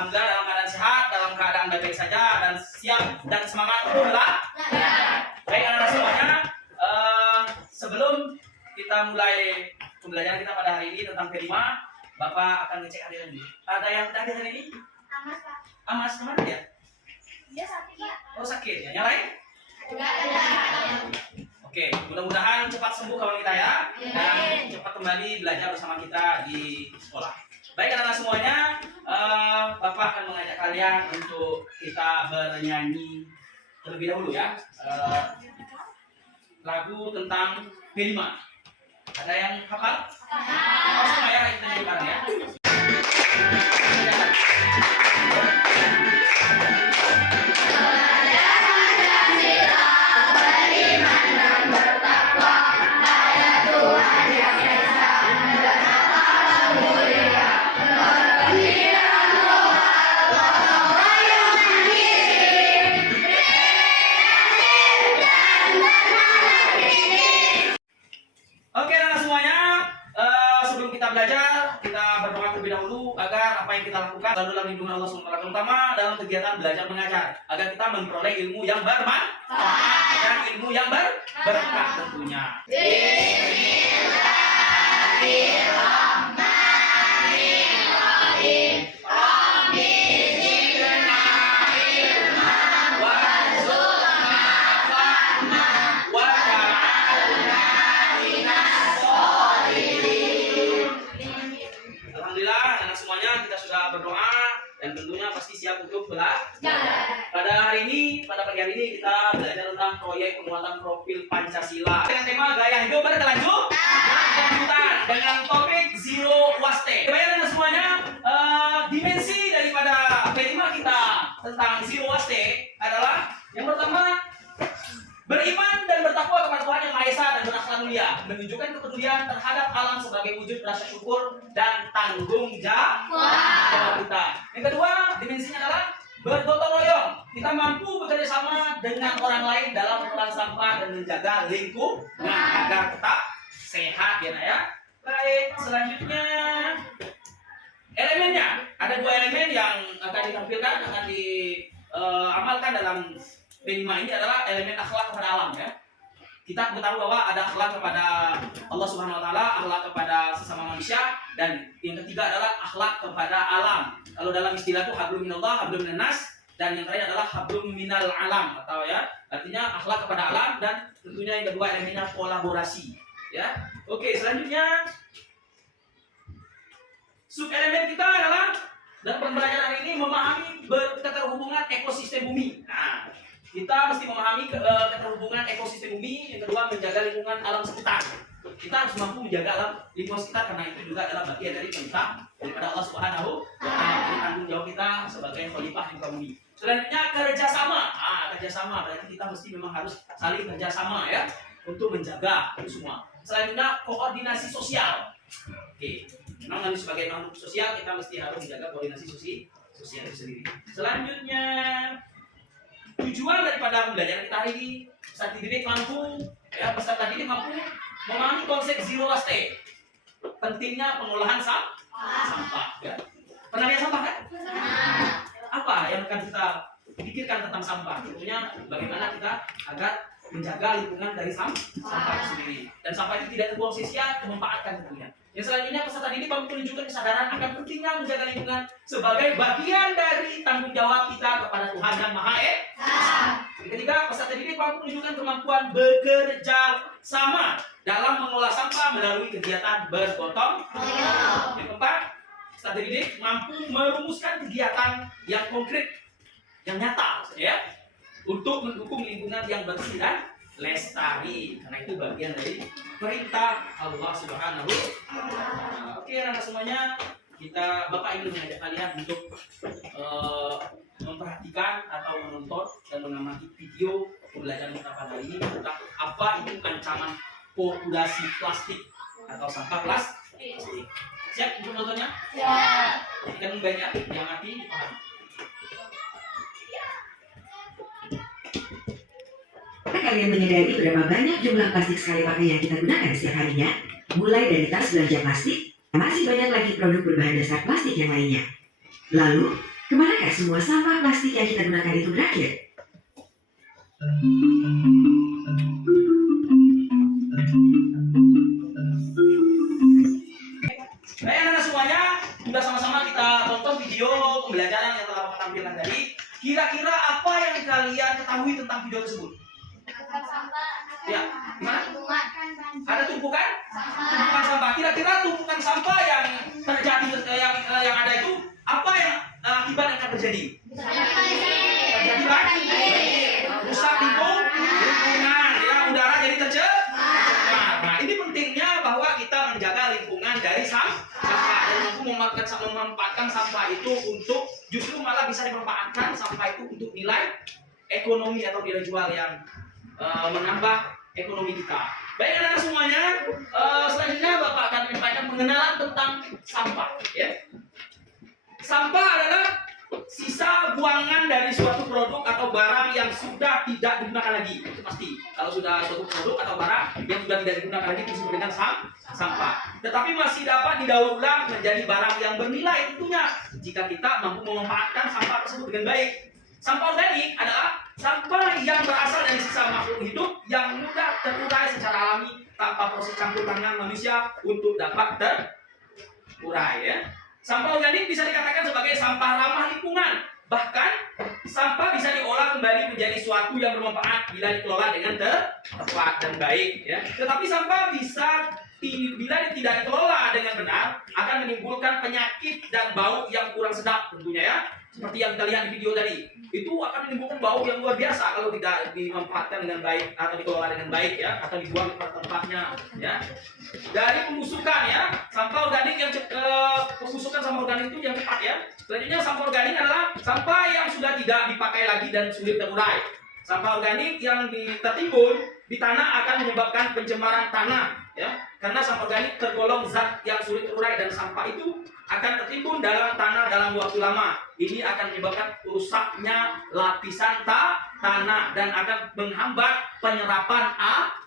alhamdulillah dalam keadaan sehat, dalam keadaan baik-baik saja dan siap dan semangat untuk belajar. Baik anak-anak semuanya, sebelum kita mulai pembelajaran kita pada hari ini tentang P5, Bapak akan ngecek hadiran dulu. Ada yang udah hadir hari ini? Amas, Pak. Amas kemana dia? Dia sakit, Pak. Oh sakit ya, yang lain? Enggak ada. Oke, mudah-mudahan cepat sembuh kawan kita ya, dan cepat kembali belajar bersama kita di sekolah. Baik anak-anak semuanya, Bapak akan mengajak kalian untuk kita bernyanyi terlebih dahulu ya, lagu tentang P5. Ada yang hafal? Oh, semua ya, kita nyanyi bareng ya. Oke anak-anak semuanya, sebelum kita belajar, kita berdoa terlebih dahulu agar apa yang kita lakukan selalu dalam lindungan Allah SWT, terutama dalam kegiatan belajar mengajar, agar kita memperoleh ilmu yang bermanfaat dan ilmu yang berkah tentunya. Alhamdulillah anak semuanya kita sudah berdoa dan tentunya pasti siap untuk belajar. Pada hari ini, pada pagi hari ini kita belajar tentang proyek penguatan profil Pancasila dengan tema gaya hidup berkelanjutan dengan topik Zero Waste. Baik anak semuanya, dimensi daripada P5 kita tentang Zero Waste adalah yang pertama, beriman dan bertakwa kepada Tuhan Yang Maha Esa dan berakhlak mulia, menunjukkan kepedulian terhadap alam sebagai wujud rasa syukur dan tanggung jawab kita. Yang kedua, dimensinya adalah bergotong royong. Kita mampu bekerja sama dengan orang lain dalam mengelola sampah dan menjaga lingkungan agar tetap sehat ya nak ya. Baik, selanjutnya elemennya. Ada dua elemen yang akan ditampilkan, akan diamalkan dalam P5 ini adalah elemen akhlak kepada alam ya. Kita mengetahui bahwa ada akhlak kepada Allah Subhanahu wa taala, akhlak kepada sesama manusia, dan yang ketiga adalah akhlak kepada alam. Kalau dalam istilah itu hablum minallah, hablum minannas, dan yang terakhir adalah hablum minal alam atau ya, artinya akhlak kepada alam, dan tentunya yang kedua elemennya kolaborasi ya. Oke, selanjutnya sub elemen kita adalah dalam pembelajaran ini memahami keterhubungan ekosistem bumi. Nah, kita mesti memahami keterhubungan ekosistem bumi. Yang kedua, menjaga lingkungan alam sekitar. Kita harus mampu menjaga alam lingkungan sekitar karena itu juga adalah bagian dari perintah daripada Allah Subhanahu wa taala. Jadi tanggung jawab kita sebagai khalifah di muka bumi. Selanjutnya kerjasama. Kerjasama berarti kita mesti memang harus saling kerjasama ya untuk menjaga itu semua. Selanjutnya koordinasi sosial. Oke, memang sebagai makhluk sosial kita mesti harus menjaga koordinasi sosial itu sendiri. Selanjutnya tujuan daripada pembelajaran kita hari ini, peserta didik mampu memahami konsep zero waste, pentingnya pengolahan sampah. Ya. Pernah lihat sampah kan? Apa yang akan kita pikirkan tentang sampah? Tentunya bagaimana kita agar menjaga lingkungan dari sampah itu sendiri, dan sampah itu tidak terbuang sia-sia, memanfaatkan tentunya. Yang selanjutnya peserta didik mampu menunjukkan kesadaran akan pentingnya menjaga lingkungan sebagai bagian dari tanggung jawab kita kepada Tuhan Yang Maha Esa. Yang ketiga, peserta didik mampu menunjukkan kemampuan bekerja sama dalam mengolah sampah melalui kegiatan bergotong royong. Yang keempat, peserta didik mampu merumuskan kegiatan yang konkret, yang nyata, ya, untuk mendukung lingkungan yang bersih dan lestari, karena itu bagian dari perintah Allah Subhanahu wa taala. Oke, anak-anak semuanya, Bapak ingin mengajak kalian untuk memperhatikan atau menonton dan mengamati video pembelajaran kita pada hari ini tentang apa itu ancaman populasi plastik atau sampah plastik. Siap untuk nontonnya? Siap. Jadi kan banyak yang mati dipahami. Kalian menyadari berapa banyak jumlah plastik sekali pakai yang kita gunakan setiap harinya? Mulai dari tas belanja plastik, masih banyak lagi produk berbahan dasar plastik yang lainnya. Lalu, Kemanakah semua sampah plastik yang kita gunakan itu berakhir? Baik anak-anak semuanya, sudah sama-sama kita tonton video pembelajaran yang telah menampilkan tadi. Kira-kira apa yang kalian ketahui tentang video tersebut? Ya, gimana? Ada tumpukan? Tumpukan sampah. Kira-kira tumpukan sampah yang terjadi yang ada itu apa yang akibat yang akan terjadi? Terjadi banjir, rusak lingkungan, ya udara jadi tercemar. Nah, ini pentingnya bahwa kita menjaga lingkungan dari sampah dan mampu memanfaatkan sampah itu untuk justru malah bisa dimanfaatkan sampah itu untuk nilai ekonomi atau nilai jual yang menambah ekonomi kita. Baik anak-anak semuanya, selanjutnya Bapak akan menyampaikan pengenalan tentang sampah. Ya. Sampah adalah sisa buangan dari suatu produk atau barang yang sudah tidak digunakan lagi. Itu pasti. Kalau sudah suatu produk atau barang yang sudah tidak digunakan lagi disebut dengan sampah. Tetapi masih dapat didaur ulang menjadi barang yang bernilai tentunya jika kita mampu memanfaatkan sampah tersebut dengan baik. Sampah organik adalah sampah yang berasal dari sisa makhluk hidup yang mudah terurai secara alami tanpa proses campur tangan manusia untuk dapat terurai. Ya. Sampah organik bisa dikatakan sebagai sampah ramah lingkungan. Bahkan sampah bisa diolah kembali menjadi suatu yang bermanfaat bila dikelola dengan tepat dan baik. Ya. Tetapi sampah bila tidak dikelola dengan benar akan menimbulkan penyakit dan bau yang kurang sedap tentunya ya. Seperti yang kita lihat di video tadi, itu akan menimbulkan bau yang luar biasa kalau tidak dimanfaatkan dengan baik atau dikelola dengan baik ya, atau dibuang pada tempatnya ya. Dari pembusukan ya, sampah organik yang pembusukan sampah organik itu yang cepat ya. Selanjutnya sampah organik adalah sampah yang sudah tidak dipakai lagi dan sulit terurai. Sampah organik yang tertimbun di tanah akan menyebabkan pencemaran tanah ya, karena sampah organik tergolong zat yang sulit terurai dan sampah itu akan tertimbun dalam tanah dalam waktu lama. Ini akan menyebabkan rusaknya lapisan tanah dan akan menghambat penyerapan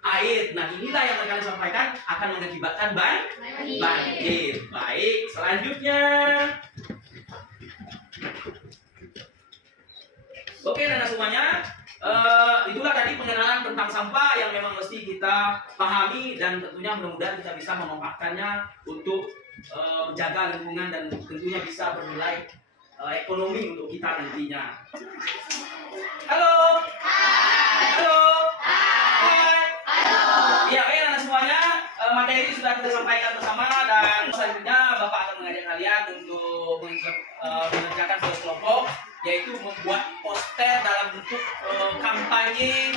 air. Nah, inilah yang akan disampaikan akan mengakibatkan banjir. Baik, selanjutnya. Oke, anak semuanya. Itulah tadi pengenalan tentang sampah yang memang mesti kita pahami dan tentunya mudah-mudahan kita bisa memanfaatkannya untuk menjaga lingkungan dan tentunya bisa bernilai ekonomi untuk kita nantinya. Halo. Halo. Hai. Ya, baik anak semuanya, materi sudah kita sampaikan bersama dan selanjutnya Bapak akan mengajak kalian untuk mengerjakan tugas kelompok, yaitu membuat poster dalam bentuk kampanye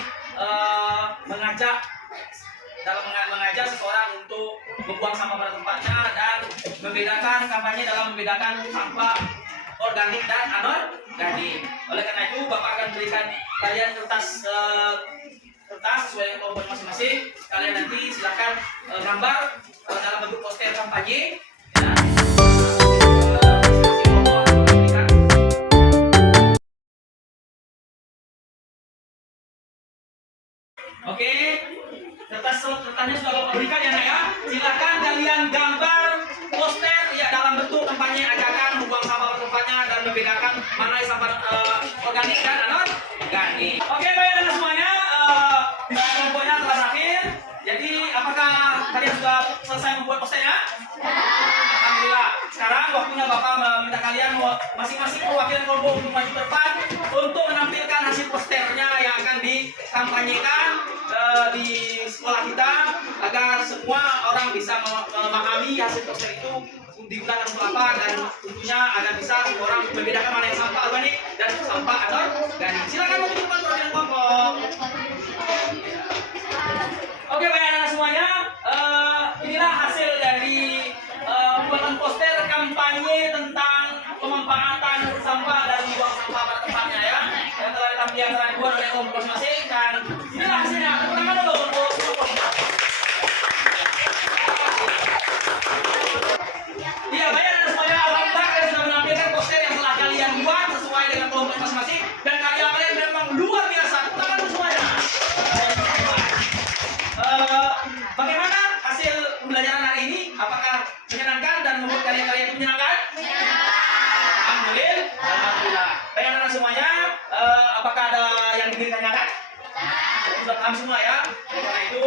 mengajak seseorang untuk membuang sampah pada tempatnya dan membedakan kampanye dalam membedakan sampah organik dan anorganik. Oleh karena itu Bapak akan berikan kalian kertas sesuai dengan kelompok masing-masing. Kalian nanti silakan gambar dalam bentuk poster kampanye. Ya. Oke, kertasnya sudah Bapak berikan ya Nak ya. Silakan kalian gambar poster ya dalam bentuk kampanye ajakan membuang sampah pada tempatnya dan membedakan mana sampah organik dan anorganik. Oke, baik anak semuanya, diskusi kelompoknya telah berakhir. Jadi apakah kalian sudah selesai membuat posternya? Alhamdulillah. Sekarang waktunya Bapak meminta kalian masing-masing perwakilan kelompok untuk maju ke depan untuk menampilkan hasil posternya yang akan dikampanyekan di sekolah kita agar semua orang bisa memahami hasil poster itu digunakan untuk apa dan tentunya agar bisa semua orang membedakan mana yang sampah organik dan sampah anorganik. Silakan maju ke depan perwakilan kelompok. Oke, baik anak semuanya, inilah hasil dari pembuatan poster kampanye tentang pemanfaatan sampah dan buang sampah pada tempatnya ya, yang telah dibuat oleh kelompok masing-masing dan inilah hasilnya. Tepuk tangan dulu untuk iya, baik anak semuanya, alhamdulillah kalian sudah menampilkan poster yang telah kalian buat sesuai dengan kelompok masing-masing dan karya kalian memang luar biasa. Tepuk tangan untuk semuanya. Oleh karena itu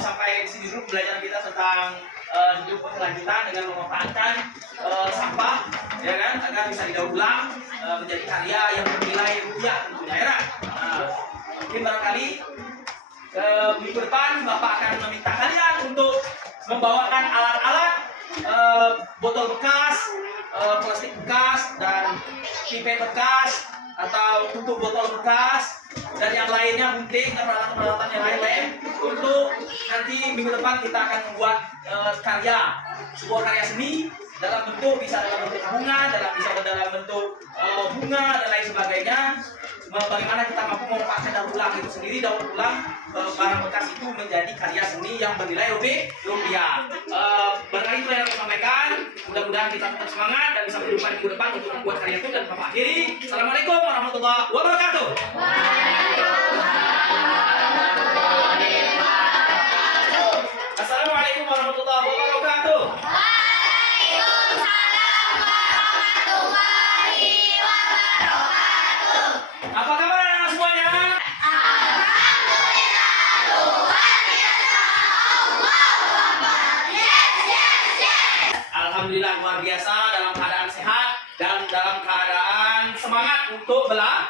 sampai di sini dulu pembelajaran kita tentang hidup berkelanjutan dengan memanfaatkan sampah, ya kan, agar bisa didaur ulang menjadi karya yang bernilai rupiah tentunya, ya kan? Mungkin barangkali minggu depan Bapak akan meminta kalian untuk membawakan alat-alat botol bekas, plastik bekas, dan pipet bekas, atau tutup botol bekas, dan yang lainnya, gunting dan peralatan-peralatan yang lain-lain, untuk nanti minggu depan kita akan membuat sebuah karya seni dalam bentuk, bisa dalam bentuk bunga, bisa dalam bentuk bunga dan lain sebagainya. Bagaimana kita mampu memanfaatkan daur ulang itu sendiri, daur ulang barang bekas itu menjadi karya seni yang bernilai rupiah. Barangkali itu yang saya sampaikan. Mudah-mudahan kita tetap semangat dan bisa berjumpa minggu depan untuk membuat karya itu. Dan Bapak akhiri, Assalamualaikum warahmatullahi wabarakatuh. Assalamualaikum warahmatullahi wabarakatuh. Apa kabar anak semuanya? Alhamdulillah luar biasa, dalam keadaan sehat dan dalam keadaan semangat untuk belajar.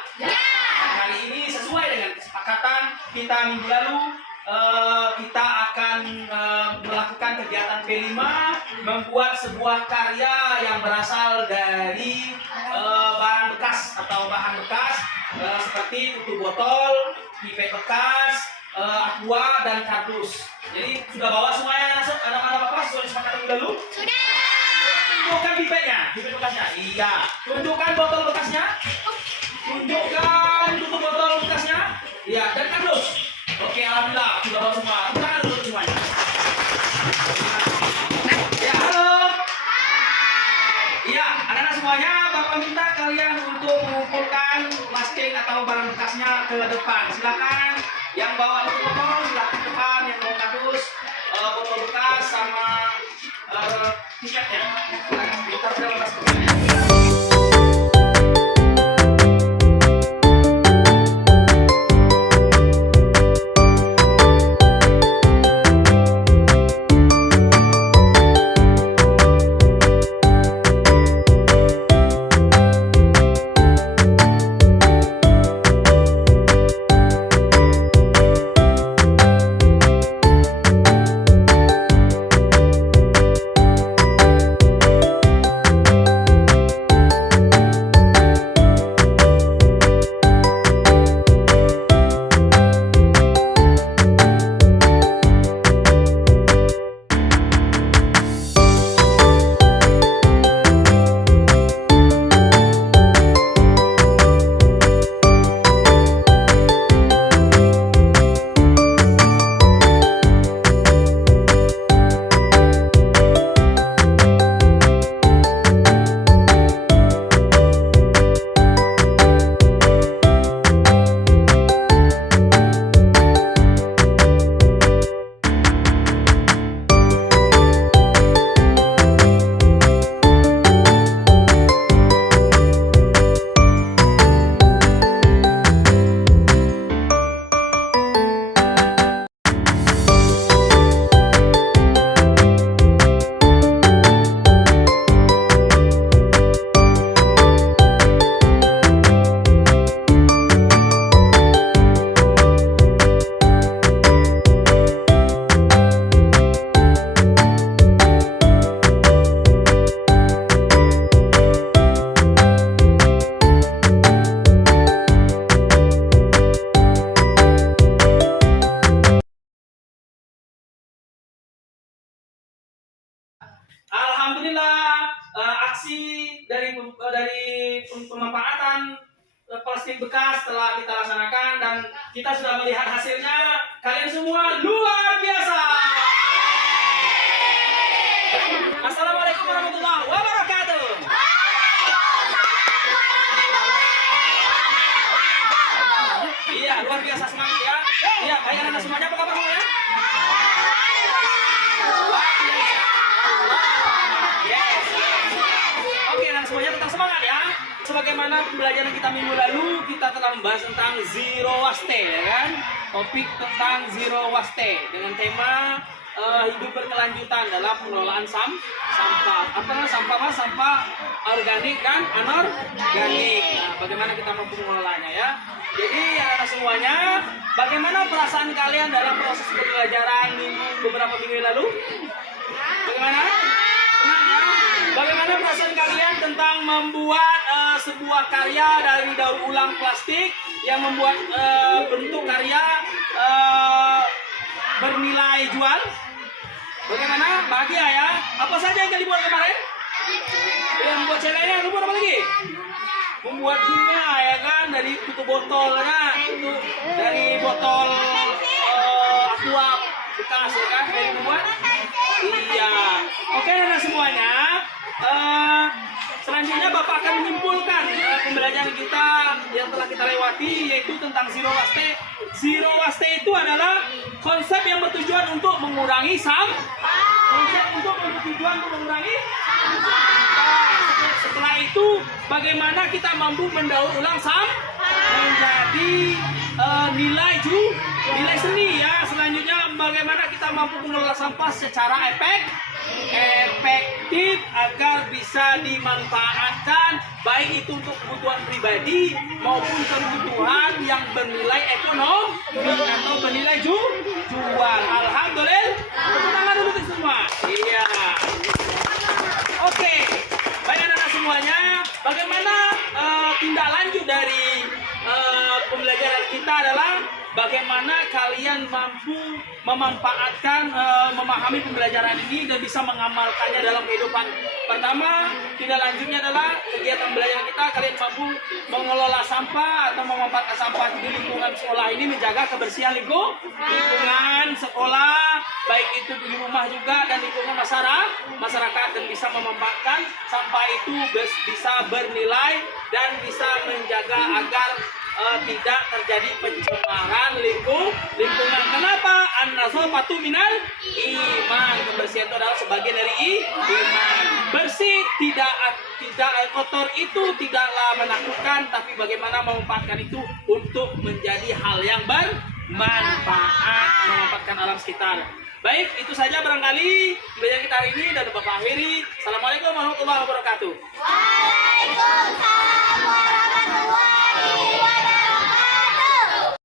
Hari ini sesuai dengan kesepakatan kita minggu lalu, kita akan melakukan kegiatan P5, membuat sebuah karya yang berasal dari barang bekas atau bahan bekas, seperti tutup botol, pipet bekas, aqua, dan kardus. Jadi sudah bawa semuanya anak-anak Bapak sesuai kesepakatan minggu lalu? Sudah. Tunjukkan pipetnya, pipet bekasnya. Iya. Tunjukkan botol bekasnya. Tunjukkan tutup botol bekasnya. Iya, dan kardus. Oke, alhamdulillah sudah bawa semua. Tangan dulu semuanya. Ya, halo. Iya, anak-anak semuanya, Bapak minta kalian untuk mengumpulkan plastik atau barang bekasnya ke depan. Silakan. Yang bawa tutup botol silakan ke depan, yang bawa kardus, botol bekas sama tiketnya. Kita sudah lepas ke sini. Alhamdulillah, aksi dari pemanfaatan plastik bekas telah kita laksanakan dan kita sudah melihat hasilnya. Kalian semua luar biasa. Assalamualaikum warahmatullahi wabarakatuh. Iya, luar biasa, semangat ya. Iya, baik anak semuanya, apa kabar semuanya? Oke, anak semuanya tetap semangat ya. Sebagaimana pembelajaran kita minggu lalu, kita telah membahas tentang zero waste, ya kan? topik tentang zero waste dengan tema hidup berkelanjutan dalam pengelolaan sampah. Apa namanya sampah? Mas? Sampah organik dan anorganik. Nah, bagaimana kita mampu mengelolanya ya? Jadi anak semuanya, bagaimana perasaan kalian dalam proses pembelajaran beberapa minggu lalu? Bagaimana? Senang ya? Bagaimana perasaan kalian tentang membuat sebuah karya dari daur ulang plastik yang membuat bentuk karya bernilai jual? Bagaimana? Bahagia ya? Apa saja yang kalian buat kemarin? Yang membuat ceweknya, lu buat apa lagi? Membuat bunga ya kan, dari tutup botol kan, dari botol aqua bekas ya kan, dari membuat. Iya. Oke anak semuanya. Selanjutnya Bapak akan menyimpulkan pembelajaran kita yang telah kita lewati, yaitu tentang zero waste. Zero waste itu adalah konsep yang bertujuan untuk mengurangi sampah. Konsep untuk bertujuan untuk mengurangi sampah. Setelah itu, bagaimana kita mampu mendaur ulang sampah menjadi nilai seni ya. Selanjutnya, bagaimana kita mampu mengelola sampah secara efektif agar bisa dimanfaatkan baik itu untuk kebutuhan pribadi maupun kebutuhan yang bernilai ekonomi atau bernilai jual. Alhamdulillah. Tepuk tangan dulu semua. Iya. Oke. Baik anak-anak semuanya, bagaimana tindak lanjut dari pembelajaran kita adalah bagaimana kalian mampu memanfaatkan, memahami pembelajaran ini dan bisa mengamalkannya dalam kehidupan. Pertama, tindak lanjutnya adalah kegiatan belajar kita, kalian mampu mengelola sampah atau memanfaatkan sampah di lingkungan sekolah ini, menjaga kebersihan lingkungan sekolah, baik itu di rumah juga dan lingkungan masyarakat, dan bisa memanfaatkan sampah itu bisa bernilai dan bisa menjaga agar tidak terjadi pencemaran lingkungan. Kenapa? An-nazafatu minal iman. Kebersihan itu adalah sebagian dari iman. Bersih, tidak kotor itu tidaklah menakutkan, tapi bagaimana memanfaatkan itu untuk menjadi hal yang bermanfaat, memanfaatkan alam sekitar. Baik, itu saja barangkali pembelajaran kita hari ini dan Bapak akhiri. Assalamualaikum warahmatullahi wabarakatuh.